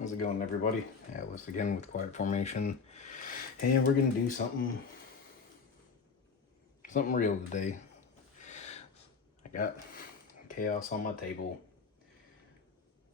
How's it going, everybody? Atlas again with Quiet Formation, and we're gonna do something real today. I got chaos on my table,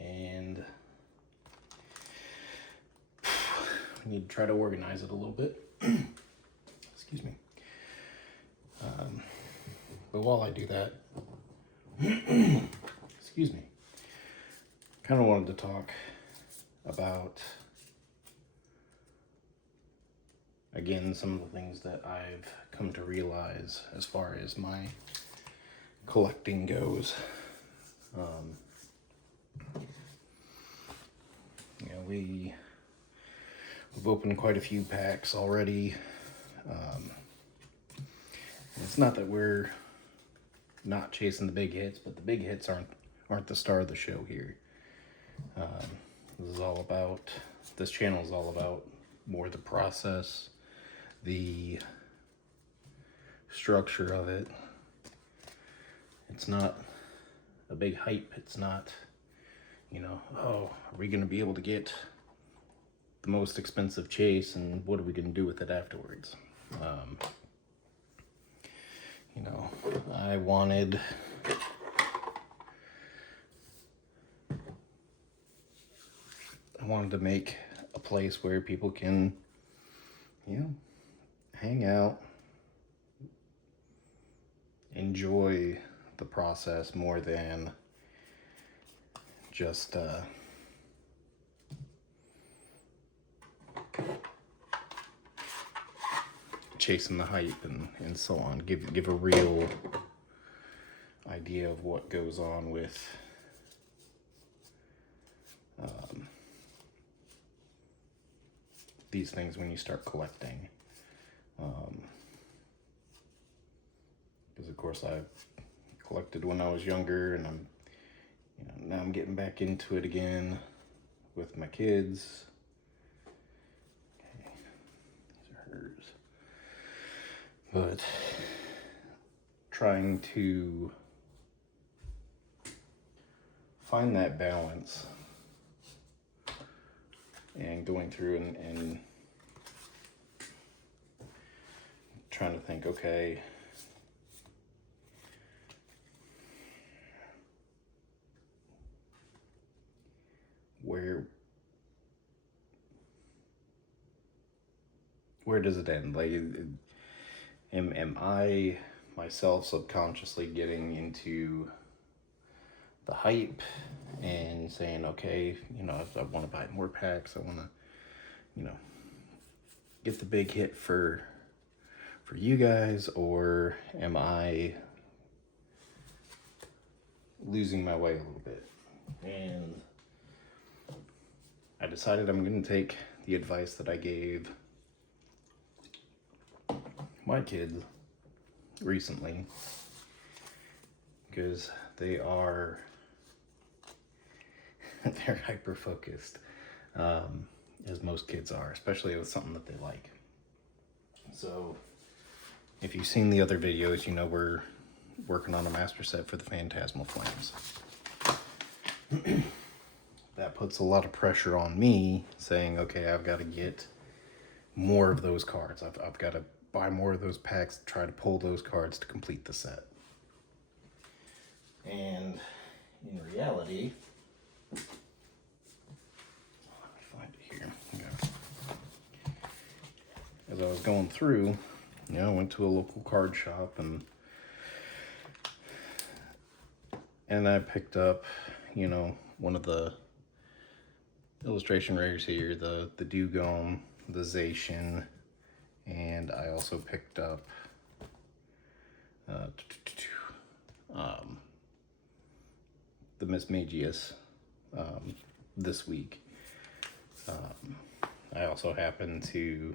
and I need to try to organize it a little bit. Excuse me. But while I do that, excuse me, kind of wanted to talk about, again, some of the things that I've come to realize as far as my collecting goes. We've opened quite a few packs already. It's not that we're not chasing the big hits, but the big hits aren't the star of the show here. This channel is all about more the process, the structure of it. It's not a big hype. It's not, are we going to be able to get the most expensive chase and what are we going to do with it afterwards? I wanted to make a place where people can, hang out, enjoy the process more than just chasing the hype and so on. Give a real idea of what goes on with these things when you start collecting. Because of course I collected when I was younger, and now I'm getting back into it again with my kids. Okay, these are hers. But trying to find that balance and going through and trying to think, okay, where does it end? Like, am I myself subconsciously getting into the hype and saying, okay, if I want to buy more packs, I want to, get the big hit for you guys, or am I losing my way a little bit? And I decided I'm going to take the advice that I gave my kids recently, because they're hyper focused, as most kids are, especially with something that they like. So if you've seen the other videos, we're working on a master set for the Phantasmal Flames. That puts a lot of pressure on me, saying, okay, I've got to get more of those cards. I've got to buy more of those packs, try to pull those cards to complete the set. And in reality, let me find it here. Okay. As I was going through, I went to a local card shop and I picked up, one of the illustration rares here, the Dugong, the Zacian, and I also picked up the Miss Magius this week. I also happened to,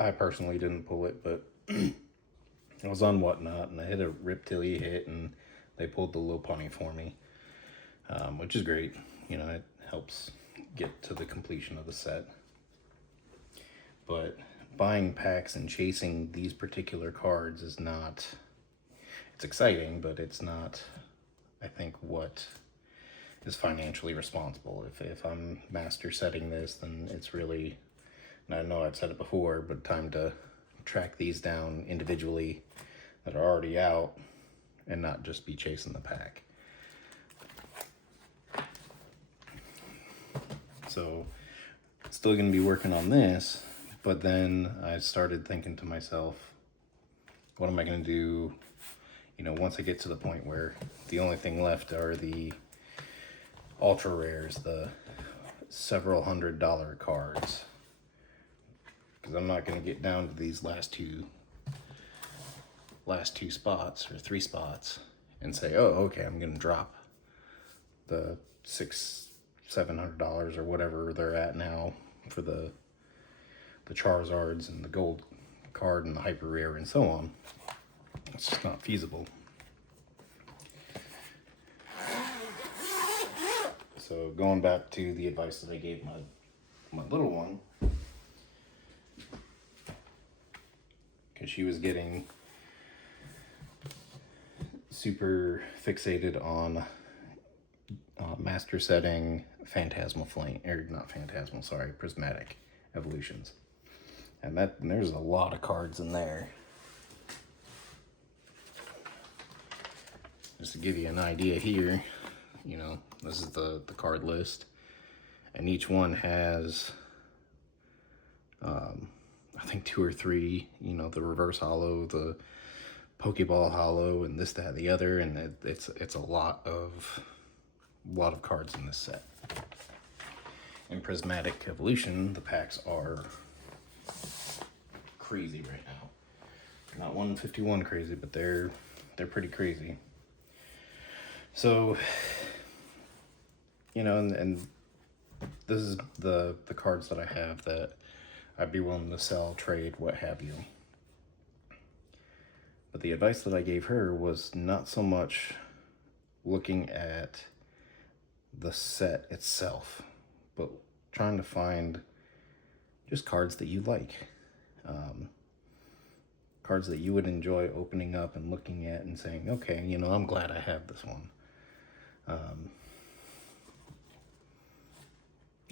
I personally didn't pull it, but I was on Whatnot and I hit a Reptilia hit and they pulled the Lopunny for me, which is great. It helps get to the completion of the set. But buying packs and chasing these particular cards is not, it's exciting, but it's not, I think, what is financially responsible. If I'm master setting this, then it's really, and I know I've said it before, but time to track these down individually that are already out and not just be chasing the pack. So still going to be working on this, but then I started thinking to myself, what am I going to do, once I get to the point where the only thing left are the ultra rares, the several $100 cards, because I'm not going to get down to these last two spots or 3 spots and say, oh, okay, I'm going to drop the $700 or whatever they're at now for the Charizards and the gold card and the hyper rare and so on. It's just not feasible. So going back to the advice that I gave my little one, because she was getting super fixated on master setting Phantasmal Flame, or not Phantasmal, sorry, Prismatic Evolutions. And there's a lot of cards in there. Just to give you an idea here, this is the card list. And each one has, I think 2 or 3, the reverse holo, the Pokeball holo, and this, that, the other. And it's a lot of cards in this set. In Prismatic Evolution, the packs are crazy right now. They're not 151 crazy, but they're pretty crazy. So, and this is the cards that I have that I'd be willing to sell, trade, what have you. But the advice that I gave her was not so much looking at the set itself, but trying to find just cards that you like. Cards that you would enjoy opening up and looking at and saying, okay, I'm glad I have this one.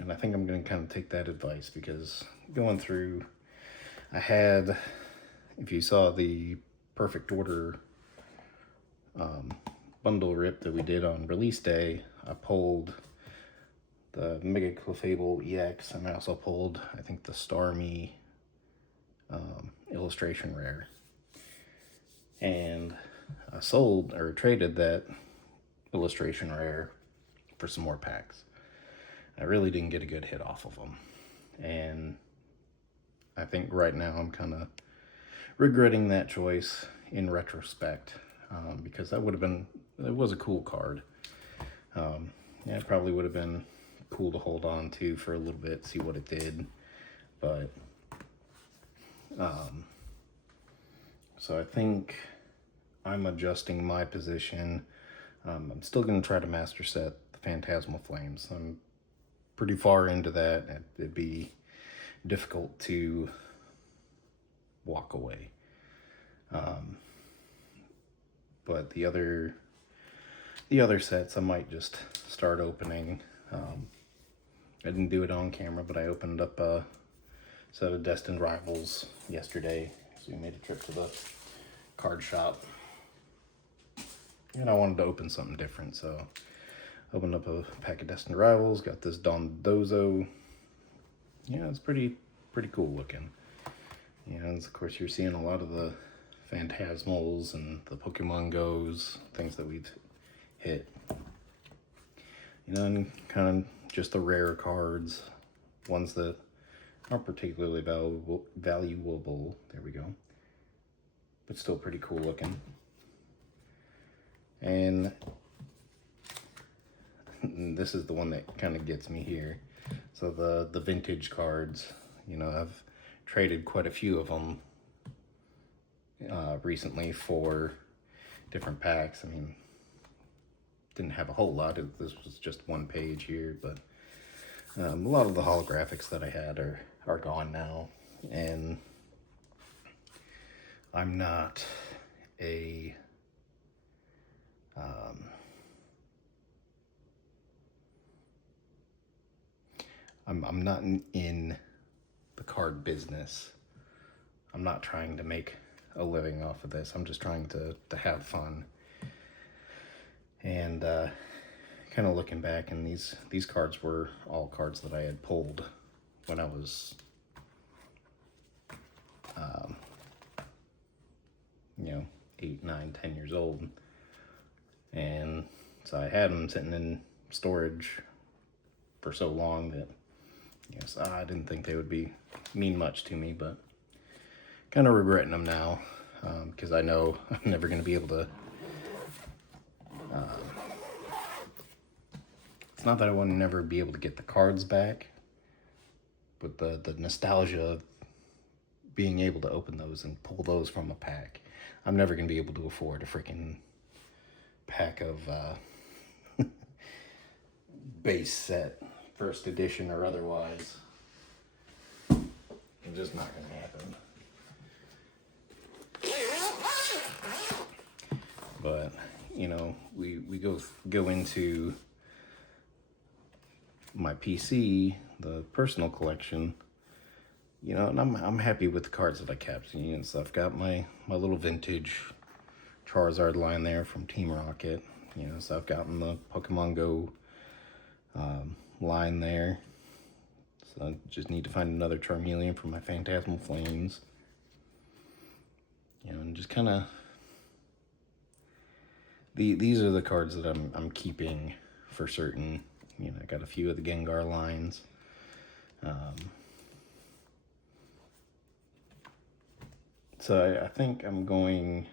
And I think I'm going to kind of take that advice, because going through, I had, if you saw the Perfect Order bundle rip that we did on release day, I pulled the Mega Clefable EX, and I also pulled, I think, the Starmie illustration rare. And I sold or traded that illustration rare for some more packs. I really didn't get a good hit off of them. And I think right now I'm kind of regretting that choice in retrospect, because that would have been, it was a cool card. It probably would have been cool to hold on to for a little bit, see what it did. But, so I think I'm adjusting my position. I'm still going to try to master set the Phantasmal Flames. I'm pretty far into that. It'd be difficult to walk away. But the other sets I might just start opening. I didn't do it on camera, but I opened up a set of Destined Rivals yesterday. So we made a trip to the card shop. And I wanted to open something different, so opened up a pack of Destined Rivals, got this Don Dozo. Yeah, it's pretty cool looking. And of course you're seeing a lot of the Phantasmals and the Pokemon Go's, things that we've hit. And kind of just the rare cards, ones that aren't particularly valuable, there we go, but still pretty cool looking. And this is the one that kind of gets me here. So the vintage cards, I've traded quite a few of them recently for different packs. I mean, didn't have a whole lot. This was just one page here, but a lot of the holographics that I had are gone now. And I'm not a I'm not in the card business. I'm not trying to make a living off of this. I'm just trying to have fun. And kind of looking back, and these cards were all cards that I had pulled when I was, 8, 9, 10 years old. And so I had them sitting in storage for so long that, yes, I didn't think they would mean much to me, but kind of regretting them now, because I know I'm never going to be able to. It's not that I want to never be able to get the cards back, but the nostalgia of being able to open those and pull those from a pack. I'm never going to be able to afford a freaking pack of base set, first edition or otherwise. It's just not going to happen. But, we go into my PC, the personal collection, and I'm happy with the cards that I kept. So I've got my little vintage Charizard line there from Team Rocket. So I've gotten the Pokemon Go line there. So I just need to find another Charmeleon for my Phantasmal Flames. And just kind of these are the cards that I'm keeping for certain. I got a few of the Gengar lines. So I think I'm going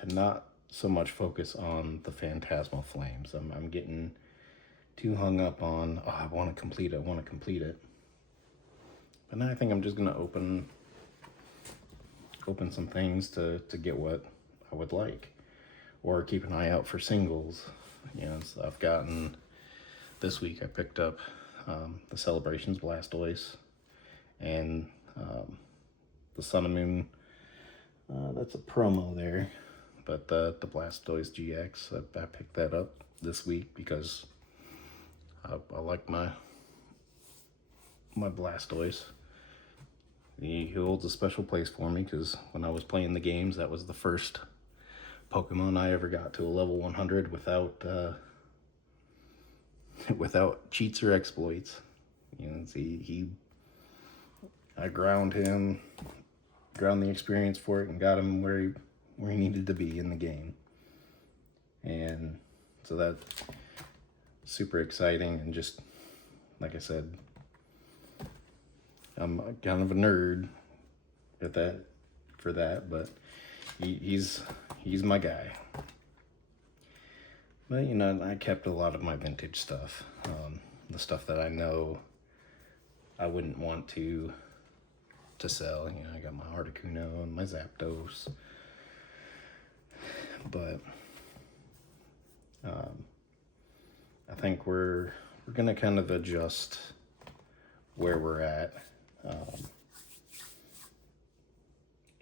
to not so much focus on the Phantasmal Flames. I'm getting too hung up on, I want to complete it. But then I think I'm just going to open some things to get what I would like, or keep an eye out for singles. So I've gotten, this week I picked up the Celebrations Blastoise and the Sun and Moon. That's a promo there, but the Blastoise GX, I picked that up this week because I like my Blastoise. He holds a special place for me because when I was playing the games, that was the first Pokemon I ever got to a level 100 without cheats or exploits. I ground the experience for it, and got him where he needed to be in the game. And so that's super exciting, and just like I said, I'm kind of a nerd for that, but he's my guy. But I kept a lot of my vintage stuff, the stuff that I know I wouldn't want to sell. I got my Articuno and my Zapdos, but I think we're gonna kind of adjust where we're at,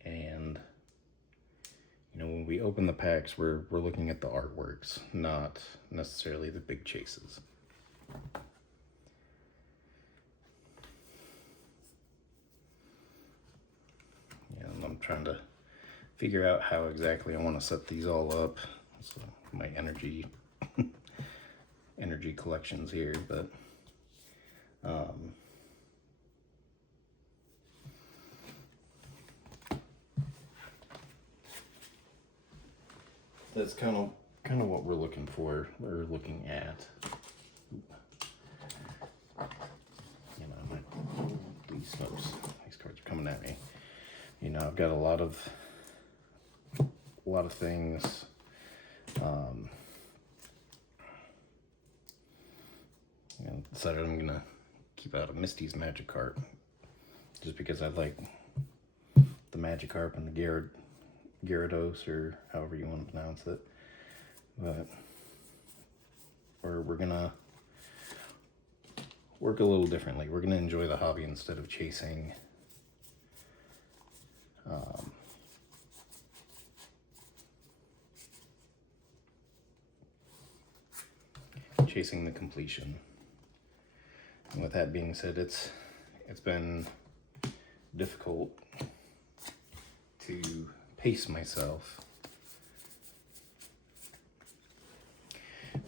and when we open the packs, we're looking at the artworks, not necessarily the big chases. And I'm trying to figure out how exactly I want to set these all up. So my energy collections here, but that's kind of what we're looking for. We're looking at, these cards are coming at me. I've got a lot of things. Decided I'm gonna keep out of Misty's Magikarp, just because I like the Magikarp and the Gyarados, or however you want to pronounce it. But we're gonna work a little differently. We're gonna enjoy the hobby instead of chasing chasing the completion. And with that being said, it's been difficult to pace myself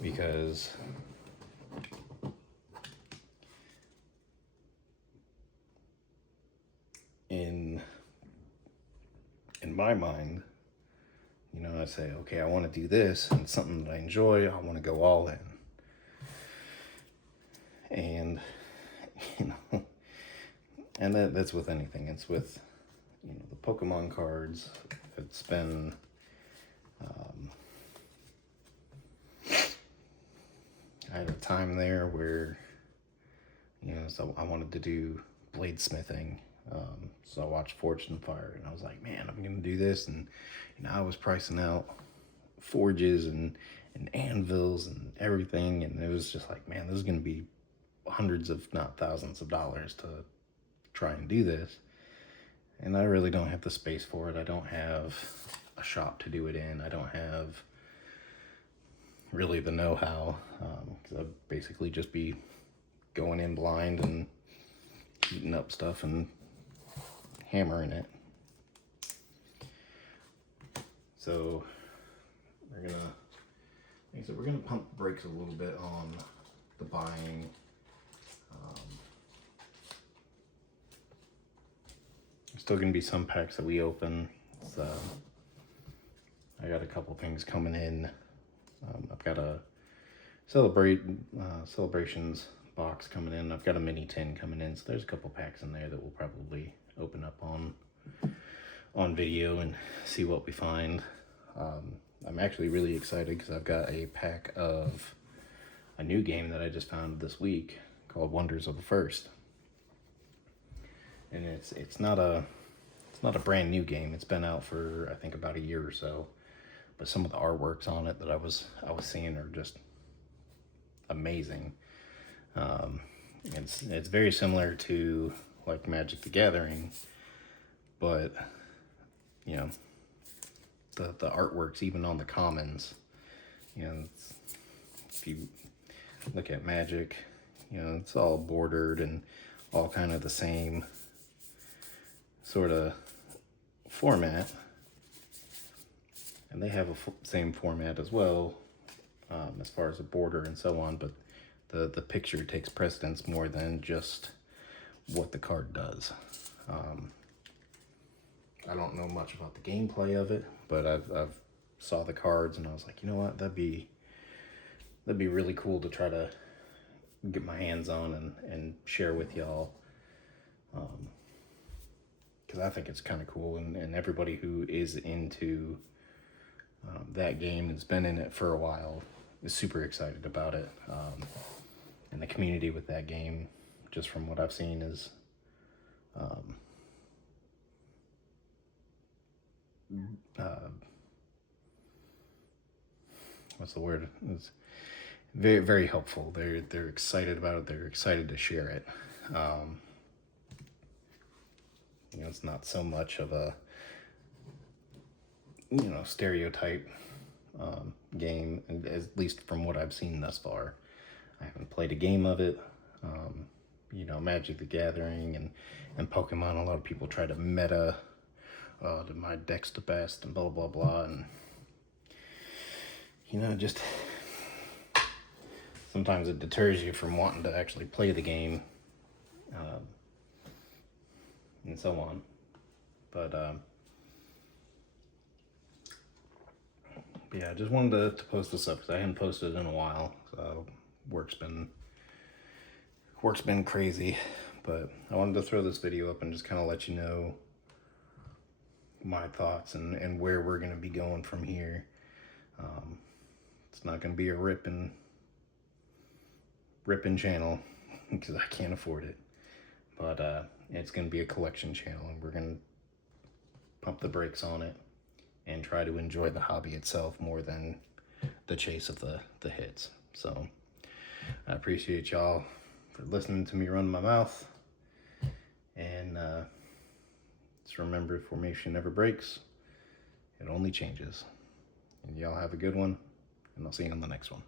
because in my mind, you know, I say, okay, I want to do this, and it's something that I enjoy, I want to go all in. And, you know, and that's with anything. It's with, you know, the Pokemon cards. It's been, I had a time there where, you know, so I wanted to do bladesmithing. So I watched Forged in Fire, and I was like, man, I'm gonna do this. And you know, I was pricing out forges and anvils and everything, and it was just like, man, this is gonna be hundreds, if not thousands of dollars to try and do this. And I really don't have the space for it. I don't have a shop to do it in. I don't have really the know-how, because I'd basically just be going in blind and heating up stuff and hammering it. So we're gonna, like I said, we're gonna pump the brakes a little bit on the buying. There's still gonna be some packs that we open. So I got a couple things coming in. I've got a celebrations box coming in. I've got a mini tin coming in, so there's a couple packs in there that we'll probably open up on video and see what we find. I'm actually really excited because I've got a pack of a new game that I just found this week called Wonders of the First, and it's not a brand new game. It's been out for I think about a year or so, but some of the artworks on it that I was seeing are just amazing. It's very similar to like Magic the Gathering, but you know, the artworks even on the commons, you know, if you look at Magic, you know, it's all bordered and all kind of the same sort of format, and they have a same format as well, as far as the border and so on, but the picture takes precedence more than just what the card does. I don't know much about the gameplay of it, but I've saw the cards and I was like, you know what, that'd be really cool to try to get my hands on and share with y'all, because I think it's kind of cool, and everybody who is into that game has been in it for a while is super excited about it, and the community with that game, just from what I've seen, is what's the word? It's very, very helpful. They're excited about it. They're excited to share it. You know, it's not so much of a, you know, stereotype game, at least from what I've seen thus far. I haven't played a game of it. You know, Magic the Gathering and Pokemon, a lot of people try to meta, my deck's the best and blah, blah, blah. And, you know, just sometimes it deters you from wanting to actually play the game, and so on. But yeah, I just wanted to post this up because I hadn't posted in a while. So work's been crazy, but I wanted to throw this video up and just kind of let you know my thoughts and where we're going to be going from here. It's not going to be a ripping channel because I can't afford it, but it's going to be a collection channel, and we're going to pump the brakes on it and try to enjoy the hobby itself more than the chase of the hits. So I appreciate y'all for listening to me run my mouth, and just remember, formation never breaks, it only changes. And y'all have a good one, and I'll see you on the next one.